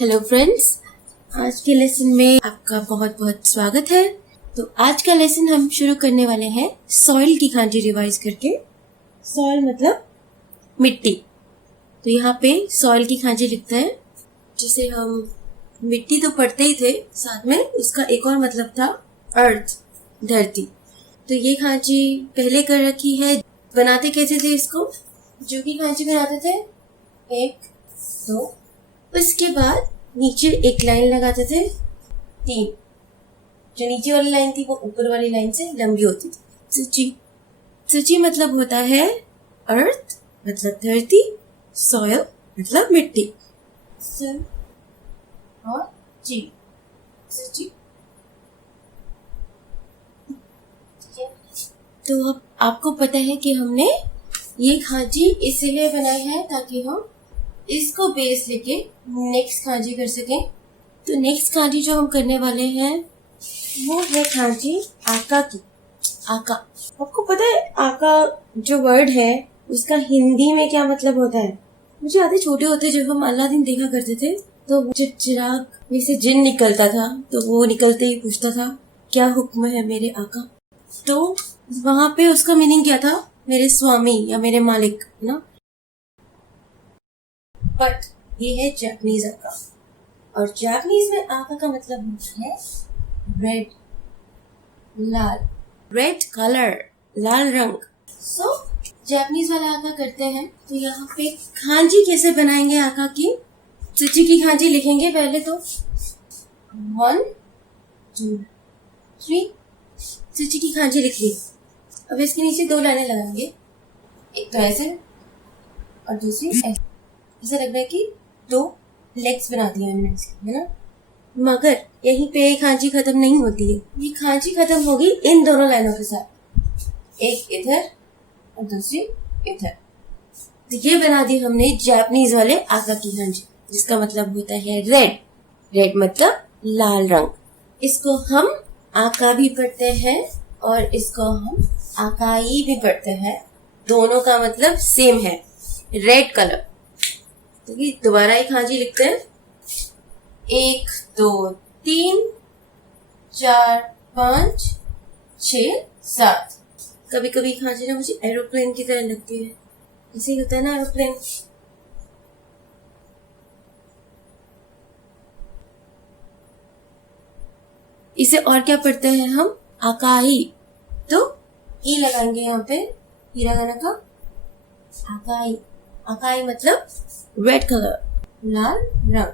Hello friends, आज के lesson में आपका बहुत बहुत स्वागत है। तो आज का लेसन हम शुरू करने वाले हैं सॉइल की खांजी रिवाइज करके। सॉइल मतलब मिट्टी। तो यहाँ पे सॉइल की खांजी लिखते हैं, जिसे हम मिट्टी तो पढ़ते ही थे, साथ में उसका एक और मतलब था अर्थ, धरती। तो ये खांजी पहले कर रखी है। बनाते कैसे थे इसको? जो की खांजी बनाते थे 1 2, उसके बाद नीचे एक लाइन लगाते थे 3। जो नीचे वाली लाइन थी वो ऊपर वाली लाइन से लंबी होती थी। सूची। सूची मतलब होता है अर्थ मतलब धरती, सॉइल मतलब मिट्टी। सन और जी, सूची। तो अब आपको पता है कि हमने ये खांजी इसीलिए बनाई है ताकि हम इसको बेस लेके नेक्स्ट खांजी कर सकें। तो नेक्स्ट खांजी जो हम करने वाले हैं वो है खांजी आका की। आका, आपको पता है आका जो वर्ड है उसका हिंदी में क्या मतलब होता है? मुझे याद है छोटे होते जब हम अलादीन देखा करते थे तो जो चिराग में से जिन निकलता था तो वो निकलते ही पूछता था क्या हुक्म है मेरे आका। तो वहां पे उसका मीनिंग क्या था? मेरे स्वामी या मेरे मालिक ना। बट ये है जापानीज आका, और जापानीज में आका का मतलब होता है रेड, लाल, रेड कलर, लाल रंग। सो जापानीज वाला आका करते हैं। तो यहाँ पे खांजी कैसे बनाएंगे आका की? सूची की खांजी लिखेंगे पहले तो 1 2 3। सूची की खांजी लिख ली। अब इसके नीचे 2 लाइनें लगाएंगे, एक तो ऐसे और दूसरी ऐसे। ऐसा लग रहा है कि 2 लेग्स बना दिए हमने इसके, है ना। मगर यहीं पे खांजी खत्म नहीं होती है। ये खांजी खत्म होगी इन दोनों लाइनों के साथ, एक इधर और दूसरी इधर। तो ये बना दी हमने जापानीज वाले आका की खांजी, जिसका मतलब होता है रेड। रेड मतलब लाल रंग। इसको हम आका भी पढ़ते हैं और इसको हम आकाई भी पढ़ते हैं। दोनों का मतलब सेम है, रेड कलर। तो ये दोबारा एक खांजी लिखते हैं 1 2 3 4 5 6 7। कभी कभी खांजी ना मुझे एरोप्लेन की तरह लगती है, ऐसे ही होता है ना एरोप्लेन। इसे और क्या पढ़ते हैं हम? आकाई। तो ई लगाएंगे यहाँ पे, हिरागाना का आकाई। आकाई मतलब रेड कलर, लाल रंग।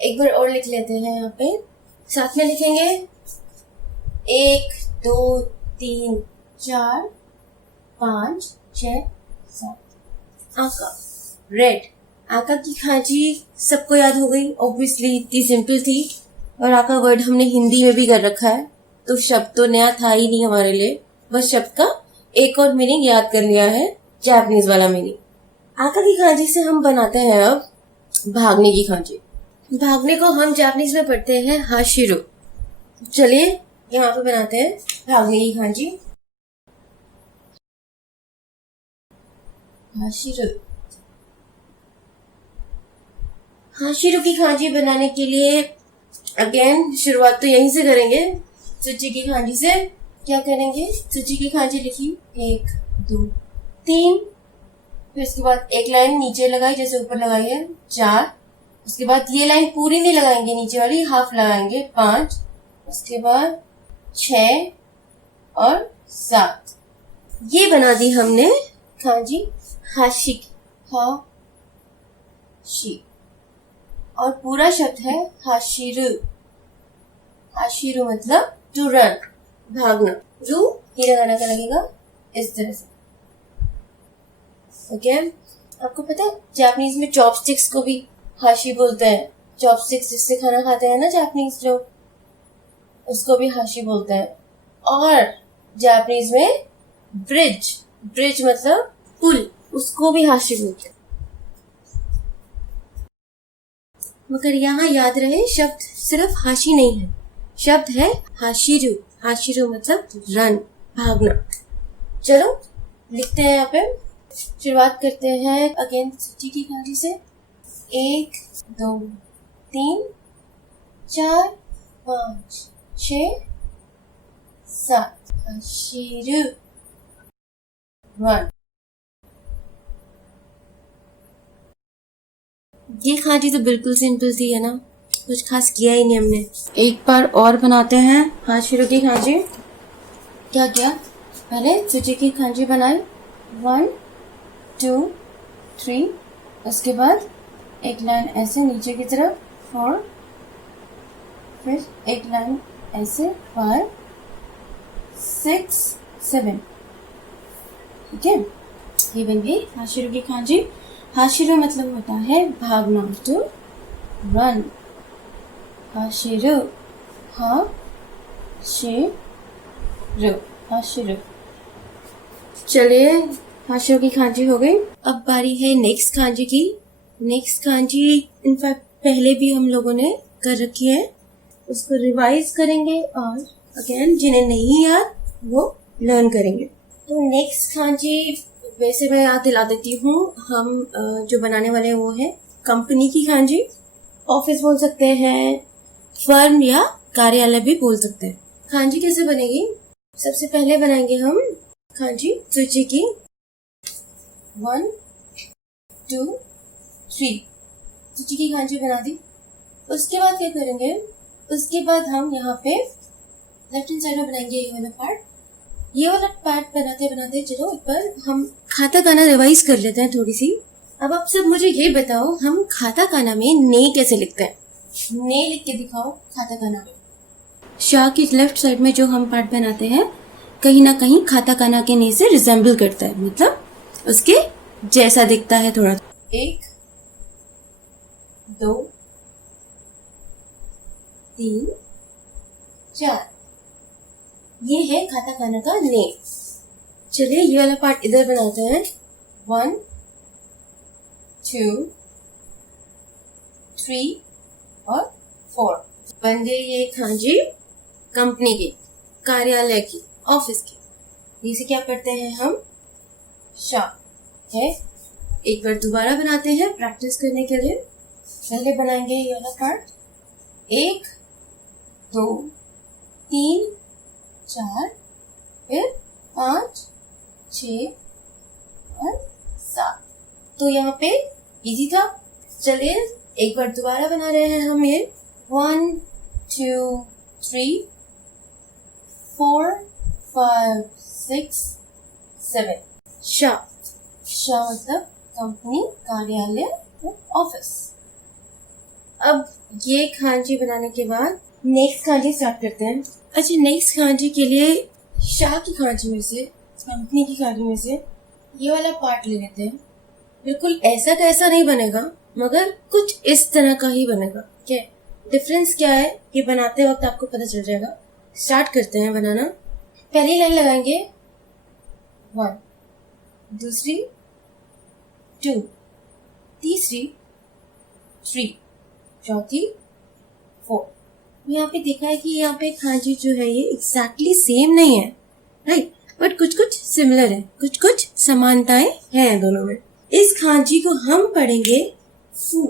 एक बार और लिख लेते हैं यहाँ पे, साथ में लिखेंगे 1 2 3 4 5 6 7। आका रेड। आका की खांजी सबको याद हो गई, ऑब्वियसली इतनी सिंपल थी। और आका वर्ड हमने हिंदी में भी कर रखा है, तो शब्द तो नया था ही नहीं हमारे लिए। बस शब्द का एक और मीनिंग याद कर लिया है, जापानीज वाला मीनिंग। आका की खांजी से हम बनाते हैं अब भागने की खांजी। भागने को हम जापानीज में पढ़ते हैं हाशिरो। चलिए यहाँ पे बनाते हैं भागने की खांजी। हाशिरो। हाशिरो की खांजी बनाने के लिए अगेन शुरुआत तो यहीं से करेंगे, सूची की खांजी से। क्या करेंगे? सूची की खांजी लिखी 1 2 3, फिर उसके बाद एक लाइन नीचे लगाई जैसे ऊपर लगाई है 4। उसके बाद ये लाइन पूरी नहीं लगाएंगे, नीचे वाली हाफ लगाएंगे 5। उसके बाद 6 और 7। ये बना दी हमने खांजी हाशी की। हाशी। और पूरा शब्द है हाशिरु। हाशिरु मतलब टू रन, भागना। रू हिरागाना का लगेगा इस तरह से। ओके। आपको पता है जापानीज में चॉपस्टिक्स को भी हाशी बोलते हैं। चॉपस्टिक्स जिससे खाना खाते हैं ना जापानीज लोग, उसको भी हाशी बोलते हैं। और जापानीज में ब्रिज, ब्रिज मतलब पुल, उसको भी हाशी बोलते हैं। मगर यहाँ याद रहे शब्द सिर्फ हाशी नहीं है, शब्द है हाशिरु। हाशिरु मतलब रन, भागना। चलो लिखते हैं यहाँ पे शुरुआत करते हैं अगेन सूची की खांची से। 1 2 3 4 5 6 7 हाशिरु 1। ये खांची तो बिल्कुल सिंपल थी है ना, कुछ खास किया ही नहीं हमने। एक बार और बनाते हैं हाशिरु की खांची। क्या किया, पहले सूची की खांची बनाई 1 2 3, उसके बाद एक लाइन ऐसे नीचे की तरफ 4, फिर एक लाइन ऐसे 5 6 7। ठीक है, ये बन गई हाशिरु की खांची। हाशिरु मतलब होता है भागना, टू रन। हाशिरु, हाशिरु। चलिए, हाशिरु की खांची हो गई। अब बारी है नेक्स्ट खांची की। नेक्स्ट खांची इनफैक्ट पहले भी हम लोगों ने कर रखी है, उसको रिवाइज करेंगे और अगेन जिन्हें नहीं याद वो लर्न करेंगे। तो नेक्स्ट खांची वैसे मैं याद दिला देती हूँ, हम जो बनाने वाले हैं वो है कंपनी की खांची। ऑफिस बोल सकते हैं, फर्म या कार्यालय भी बोल सकते हैं। खांची कैसे बनेगी, सबसे पहले बनाएंगे हम खांची सूची की 1 2 3। सूची की खांची बना दी। उसके बाद क्या करेंगे, उसके बाद हम यहाँ पे लेफ्ट हैंड साइड में बनाएंगे ये वाला पार्ट। ये वाला पार्ट बनाते बनाते चलो एक बार हम खाता काना रिवाइज कर लेते हैं थोड़ी सी। अब आप सब मुझे ये बताओ, हम खाता काना में ने कैसे लिखते हैं? ने लिख के दिखाओ खाता काना में। शाह की लेफ्ट साइड में जो हम पार्ट बनाते हैं कहीं ना कहीं खाता काना के ने से रिजेंबल करता है, मतलब उसके जैसा दिखता है थोड़ा। 1 2 3 4, ये है खाता काना का ने। चलिए ये वाला पार्ट इधर बनाते हैं। 1 2 3 और 4 बन गई ये खांची कंपनी की, कार्यालय की, ऑफिस की। इसे क्या पढ़ते हैं हम? शाह है। एक बार दोबारा बनाते हैं प्रैक्टिस करने के लिए। पहले बनाएंगे ये वाला पार्ट। 1 2 3 4, फिर 5 6 और 7। तो यहाँ पे इजी था। चलिए एक बार दोबारा बना रहे हैं हम ये। 1 2 3 4 5 6 7। शाह मतलब कंपनी, कार्यालय, ऑफिस। अब ये खांची बनाने के बाद नेक्स्ट खांची स्टार्ट करते हैं। अच्छा, नेक्स्ट खांची के लिए शाह की खांची में से, कंपनी की खांची में से ये वाला पार्ट ले लेते हैं। बिल्कुल ऐसा कैसा नहीं बनेगा, मगर कुछ इस तरह का ही बनेगा। क्या डिफरेंस क्या है ये बनाते वक्त आपको पता चल जाएगा। स्टार्ट करते हैं बनाना। पहली लाइन लगाएंगे 1, दूसरी 2, तीसरी 3, चौथी 4। यहाँ पे देखा है कि यहाँ पे खांची जो है ये एग्जैक्टली सेम नहीं है, राइट, बट कुछ कुछ सिमिलर है, कुछ कुछ समानताएं हैं दोनों में। इस खांची को हम पढ़ेंगे फू।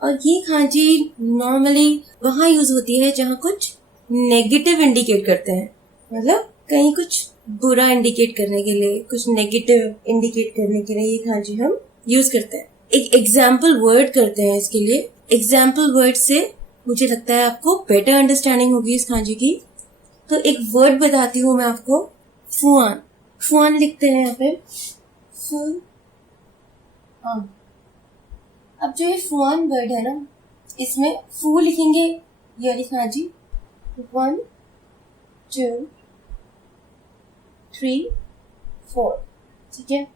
और ये खांची नॉर्मली वहां यूज होती है जहां कुछ नेगेटिव इंडिकेट करते हैं, मतलब कहीं कुछ बुरा इंडिकेट करने के लिए, कुछ नेगेटिव इंडिकेट करने के लिए ये खांची हम यूज करते हैं। एक एग्जाम्पल वर्ड करते हैं इसके लिए। एग्जाम्पल वर्ड से मुझे लगता है आपको बेटर अंडरस्टैंडिंग होगी इस खांची की। तो एक वर्ड बताती हूँ मैं आपको, फुआन। फुआन लिखते हैं यहाँ पे फुआन। अब जो ये फुआन वर्ड है ना, इसमें फू लिखेंगे ये वाली खांची 1 2 3 4, ठीक है।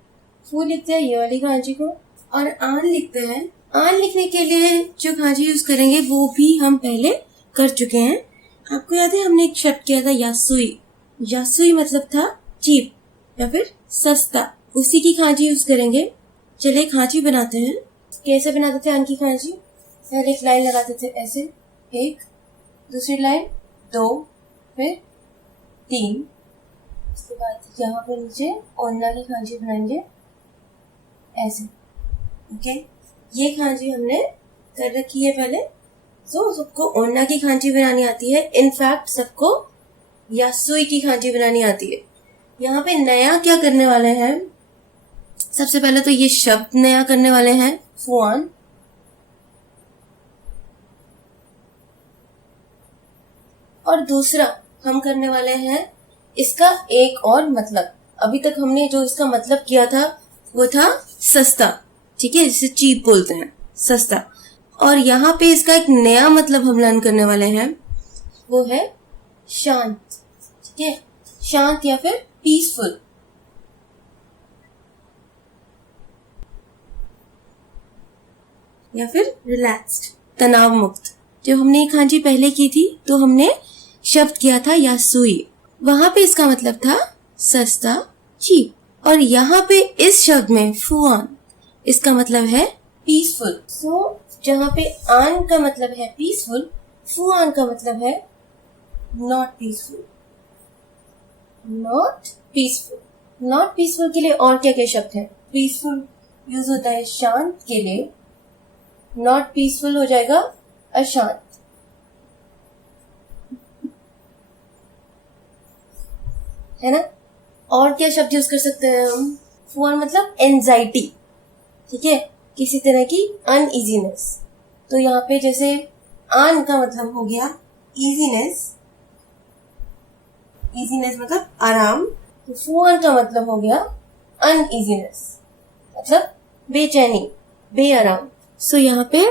फू लिखते हैं ये वाली खांची को, और आन लिखते हैं। आन लिखने के लिए जो खांची यूज करेंगे वो भी हम पहले कर चुके हैं। आपको याद है हमने एक शब्द किया था यासुई। यासुई मतलब था चीप या फिर सस्ता, उसी की खांची यूज करेंगे। चलिए खांची बनाते हैं। कैसे बनाते थे आन की खांची? पहले एक लाइन लगाते थे ऐसे, 1, दूसरी लाइन 2, फिर 3, उसके बाद यहाँ पे नीचे ओन्ना की खांची बनाएंगे ऐसे। ओके, ये खांची हमने कर रखी है पहले। सो सबको ओन्ना की खांची बनानी आती है, इनफैक्ट सबको यासुई की खांची बनानी आती है। यहाँ पे नया क्या करने वाले हैं, सबसे पहले तो ये शब्द नया करने वाले हैं, फुआन। और दूसरा हम करने वाले हैं इसका एक और मतलब। अभी तक हमने जो इसका मतलब किया था वो था सस्ता, ठीक है, जिसे चीप बोलते हैं, सस्ता। और यहाँ पे इसका एक नया मतलब हम लर्न करने वाले हैं, वो है शांत, ठीक है, शांत या फिर पीसफुल। या फिर रिलैक्स्ड, तनाव मुक्त। जब हमने ये खांची पहले की थी तो हमने शब्द किया था यासुई, वहां पे इसका मतलब था सस्ता, चीप। और यहाँ पे इस शब्द में फुआन, इसका मतलब है पीसफुल। सो जहाँ पे आन का मतलब है पीसफुल, फुआन का मतलब है not peaceful. Not peaceful, not peaceful के लिए और क्या क्या शब्द है? पीसफुल यूज होता है शांत के लिए, नॉट पीसफुल हो जाएगा अशांत। है ना? और क्या शब्द यूज कर सकते हैं हम? फुआन मतलब एंजाइटी, ठीक है, किसी तरह की अनइजीनेस। तो यहाँ पे जैसे आन का मतलब हो गया इजीनेस, इजीनेस मतलब आराम, तो फुआन का मतलब हो गया अनइजीनेस, मतलब बेचैनी, बेआराम। सो यहाँ पे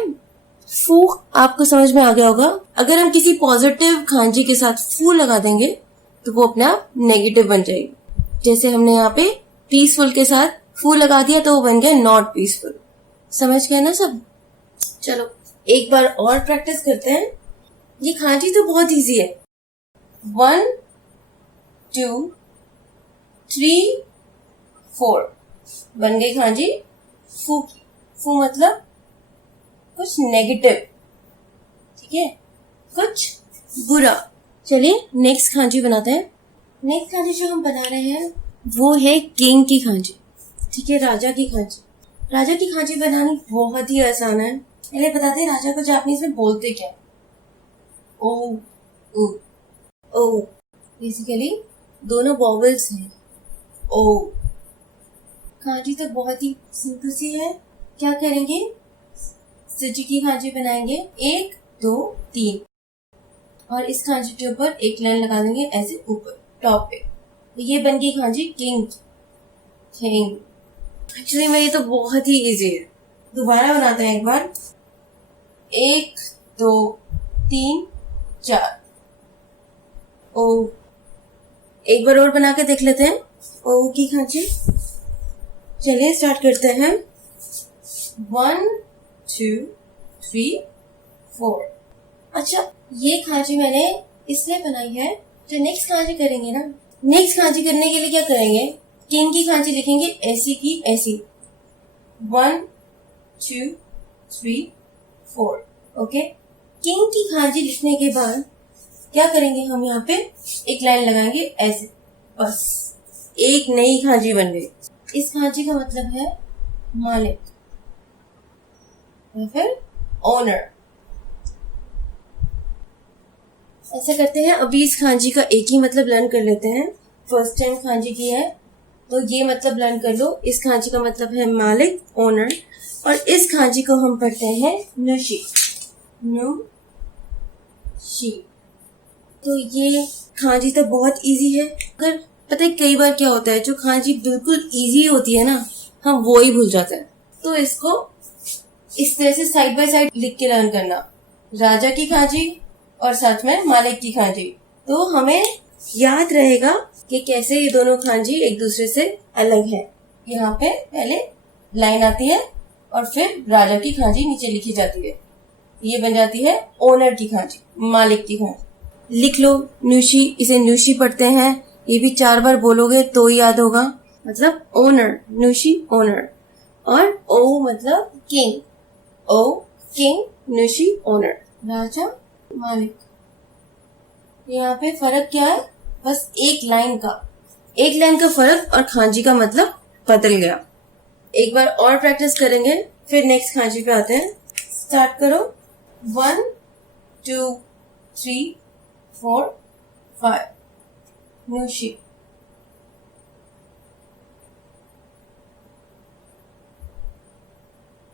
फू आपको समझ में आ गया होगा। अगर हम किसी पॉजिटिव खांची के साथ फू लगा देंगे तो वो अपने आप नेगेटिव बन जाएगी। जैसे हमने यहाँ पे पीसफुल के साथ फू लगा दिया तो वो बन गया नॉट पीसफुल। समझ गए ना सब? चलो एक बार और प्रैक्टिस करते हैं। ये खांची तो बहुत इजी है। 1 2 3 4 बन गई खांची फू की। फू मतलब कुछ नेगेटिव, ठीक है, कुछ बुरा। चलिए नेक्स्ट खांची बनाते हैं। नेक्स्ट खांची जो हम बना रहे हैं वो है किंग की खांची, ठीक है, राजा की खांची। राजा की खांची बनानी बहुत ही आसान है। पहले बताते हैं राजा को जापानीज में बोलते क्या। ओ ओ ओ, बेसिकली दोनों वॉवल्स हैं। ओ। खांची तो बहुत ही सिंपल सी है। क्या करेंगे? सिजी की खांची बनाएंगे 1 2 3 और इस खांची के ऊपर एक लाइन लगा देंगे ऐसे ऊपर टॉप पे। तो ये बन गई खांची किंग। किंग एक्चुअली में ये तो बहुत ही इजी है। दोबारा बनाते हैं एक बार। 1 2 3 4 ओ। एक बार और बना के देख लेते हैं ओ की खांची। चलिए स्टार्ट करते हैं। 1 2 3 4। अच्छा, ये खांची मैंने इसलिए बनाई है, जो नेक्स्ट खांची करेंगे ना, नेक्स्ट खांची करने के लिए क्या करेंगे? किंग की खांची लिखेंगे ऐसी की ऐसी। 1 2 3 4। ओके, किंग की खांची लिखने के बाद क्या करेंगे? हम यहाँ पे एक लाइन लगाएंगे ऐसे, बस एक नई खांची बन गई। इस खांची का मतलब है मालिक या फिर ओनर। ऐसा करते हैं। अभी इस खांची का एक ही मतलब लर्न कर लेते हैं। फर्स्ट टाइम खांची की है तो ये मतलब लर्न कर लो। इस खांची का मतलब है मालिक, ओनर। और इस खांची को हम पढ़ते हैं नुशी, नुशी। तो ये खांची तो बहुत इजी है। अगर पता है कई बार क्या होता है, जो खांची बिल्कुल इजी होती है ना, हम वो ही भूल जाते हैं। तो इसको इस तरह से साइड बाय साइड लिख के लर्न करना, राजा की खांची और साथ में मालिक की खांची। तो हमें याद रहेगा कि कैसे ये दोनों खांची एक दूसरे से अलग है। यहाँ पे पहले लाइन आती है और फिर राजा की खांची नीचे लिखी जाती है। ये बन जाती है ओनर की खांची, मालिक की खांची। लिख लो नुशी, इसे नुशी पढ़ते हैं। ये भी 4 बार बोलोगे तो ही याद होगा। मतलब ओनर, नुशी ओनर। और ओ मतलब किंग, ओ किंग, नुशी ओनर, राजा मालिक। यहाँ पे फर्क क्या है? बस एक लाइन का, एक लाइन का फर्क और खांजी का मतलब बदल गया। एक बार और प्रैक्टिस करेंगे, फिर नेक्स्ट खांजी पे आते हैं। स्टार्ट करो। 1 2 3 4 5 नुशी।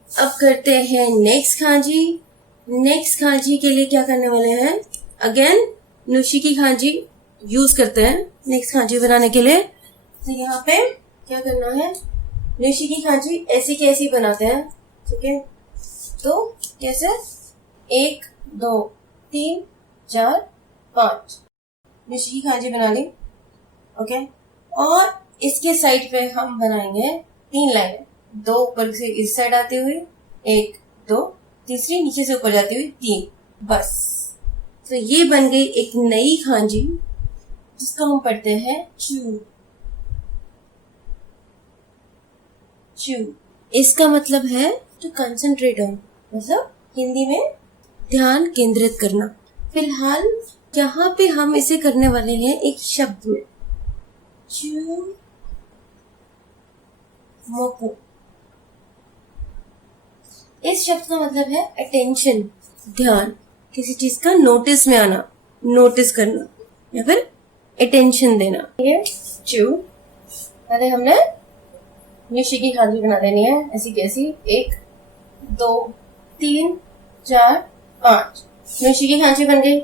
अब करते हैं नेक्स्ट खांजी। नेक्स्ट खांजी के लिए क्या करने वाले हैं, अगेन नुशी की खांजी यूज करते हैं नेक्स्ट खांजी बनाने के लिए। तो यहाँ पे क्या करना है, नुशी की खांजी ऐसी कैसी बनाते हैं, ठीक है। तो कैसे, 1 2 3 4 5 नुशी की खांजी बना ली, ओके। और इसके साइड पे हम बनाएंगे 3 लाइन, 2 ऊपर से इस साइड आती हुई, 1 2, तीसरी नीचे से ऊपर जाती हुई 3, बस। तो ये बन गई एक नई खांजी जिसको हम पढ़ते हैं चू। चू इसका मतलब है टू कंसंट्रेट ऑन, मतलब हिंदी में ध्यान केंद्रित करना। फिलहाल यहाँ पे हम इसे करने वाले हैं एक शब्द में, चू मोकू। इस शब्द का मतलब है अटेंशन, ध्यान, किसी चीज का नोटिस में आना, नोटिस करना या फिर अटेंशन देना। ये चू, पहले हमने नुशी की खांजी बना लेनी है ऐसी कैसी, 1 2 3 4 5 नुशी की खांजी बन गई,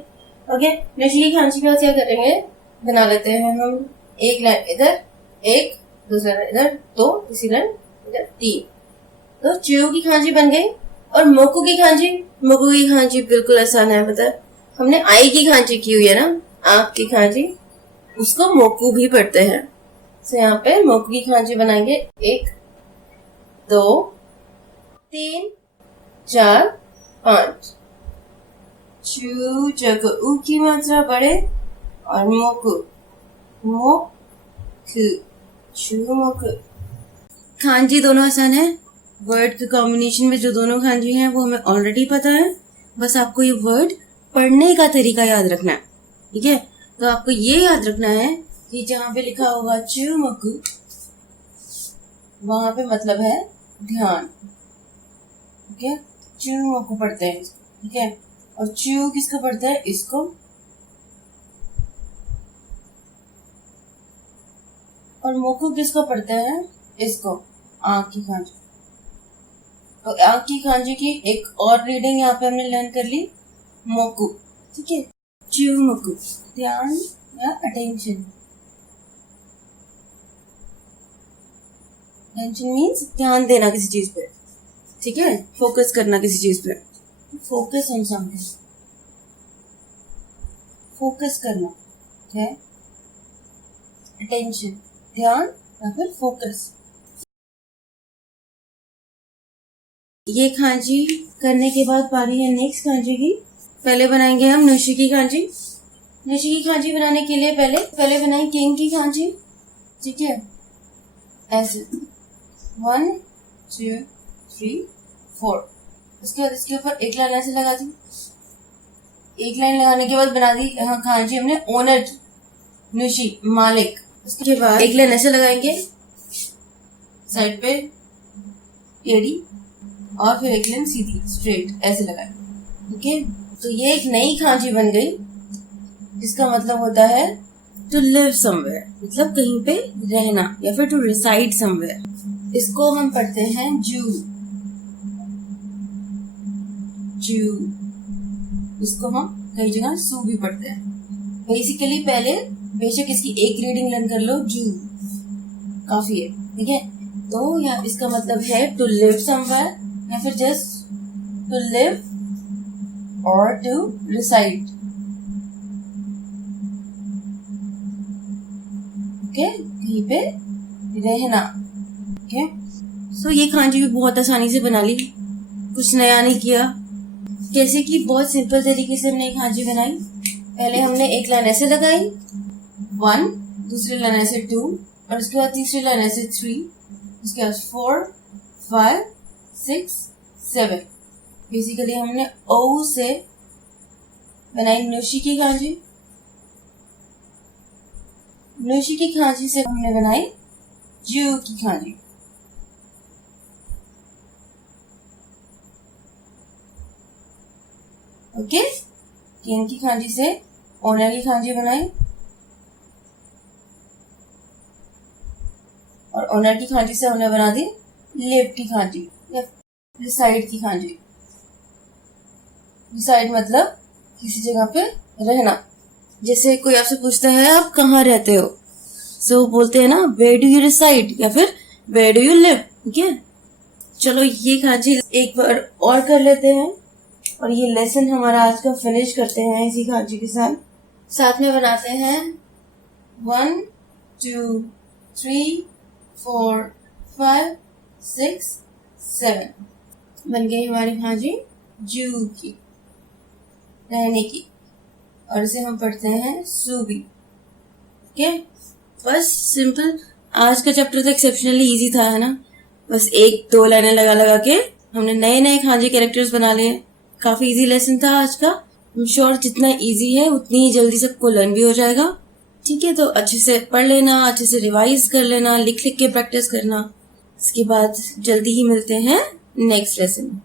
ओके। नुशी की खांजी का क्या करेंगे, बना लेते हैं हम एक लाइन इधर, एक दूसरा लाइन इधर, 2 तीसरी लाइन इधर, 3। तो चू की खांजी बन गई। और मोकू की खांजी, मोकू की खांजी बिल्कुल आसान है, मतलब हमने आई की खांजी की हुई है ना, आंख की खांजी, उसको मोकू भी पढ़ते हैं। तो यहाँ पे मोकू की खांजी बनाएंगे, 1 2 3 4 5। चू जगह ऊ की मात्रा बढ़े और मोकू मोकू, चू मोकू। खांजी दोनों आसान है, वर्ड के कॉम्बिनेशन में जो दोनों खांजी हैं वो हमें ऑलरेडी पता है, बस आपको ये वर्ड पढ़ने का तरीका याद रखना है, ठीक है। तो आपको ये याद रखना है कि जहाँ पे लिखा होगा चूमकू, वहां पे मतलब है ध्यान, ठीक है। चूमकू पढ़ते हैं, ठीक है। और चू किसको पढ़ते हैं, इसको। और मोकू किसको पढ़ते हैं, इसको, आंख की खांजी। तो आंख की खांजी की एक और रीडिंग यहाँ पे हमने लर्न कर ली, मोकू, ठीक है। चू मोकू, ध्यान या अटेंशन। अटेंशन मीन्स ध्यान देना किसी चीज पे, ठीक है, फोकस करना किसी चीज पे, फोकस ऑन समथिंग, फोकस करना, ठीक है। अटेंशन, ध्यान या फिर फोकस। ये खांजी करने के बाद बारी है नेक्स्ट खांजी की। पहले बनाएंगे हम नुशी की खांजी। नुशी की खांजी बनाने के लिए पहले बनाएं किंग की खांजी, ठीक है, ऐसे 1 2 3 4। उसके बाद इसके ऊपर एक लाइन ऐसे लगा दी। एक लाइन लगाने के बाद बना दी खांजी हमने ओनर, नुशी, मालिक। उसके बाद एक लाइन ऐसे लगाएंगे साइड पे टेढ़ी, और फिर एक लाइन सीधी स्ट्रेट ऐसे लगाएंगे, ठीक है। तो ये एक नई खांजी बन गई जिसका मतलब होता है टू लिव समवेयर, मतलब कहीं पे रहना या फिर टू रिसाइड समवेयर। इसको हम पढ़ते हैं जू, जू। इसको हम कई जगह सू भी पढ़ते हैं। बेसिकली पहले बेशक इसकी एक रीडिंग लर्न कर लो, जू काफी है, ठीक है। तो यहाँ इसका मतलब है टू लिव समवेयर या फिर जस्ट टू लिव और टू रिसाइड, ओके, कहीं पे रहना, ओके। सो ये खांजी भी बहुत आसानी से बना ली, कुछ नया नहीं किया। जैसे कि बहुत सिंपल तरीके से हमने खांजी बनाई। पहले हमने एक लाइन ऐसे लगाई 1, दूसरी लाइन ऐसे 2, और उसके बाद तीसरी लाइन ऐसे 3, उसके बाद 4 5 6 7। बेसिकली हमने ओ से बनाई नुशी की खांजी, नुशी की खांची से हमने बनाई जू की खांची। ओके, केन की खांची से ओनर की खांची बनाई और ओनर की खांची से हमने बना दी लेफ्ट की खांची या रिसाइड की खांची। रिसाइड मतलब किसी जगह पे रहना। जैसे कोई आपसे पूछता है आप कहाँ रहते हो, सो बोलते हैं ना वेयर डू यू रिसाइड या फिर वेयर डू यू लिव। ठीक है, चलो ये खांची एक बार और कर लेते हैं और ये लेसन हमारा आज का फिनिश करते हैं इसी खांची के साथ में बनाते हैं 1 2 3 4 5 6 7। बन गई हमारी खांची जू की, रहने की, और इसे हम पढ़ते हैं सूबी। ओके, बस सिंपल। आज का चैप्टर तो एक्सेप्शनली इजी था, है ना। बस 1-2 लाइनें लगा लगा के हमने नए नए खांजी कैरेक्टर्स बना लिए। काफी इजी लेसन था आज का। आई एम श्योर जितना इजी है उतनी ही जल्दी सबको लर्न भी हो जाएगा। ठीक है, तो अच्छे से पढ़ लेना, अच्छे से रिवाइज कर लेना, लिख लिख के प्रैक्टिस करना। इसके बाद जल्दी ही मिलते हैं नेक्स्ट लेसन में।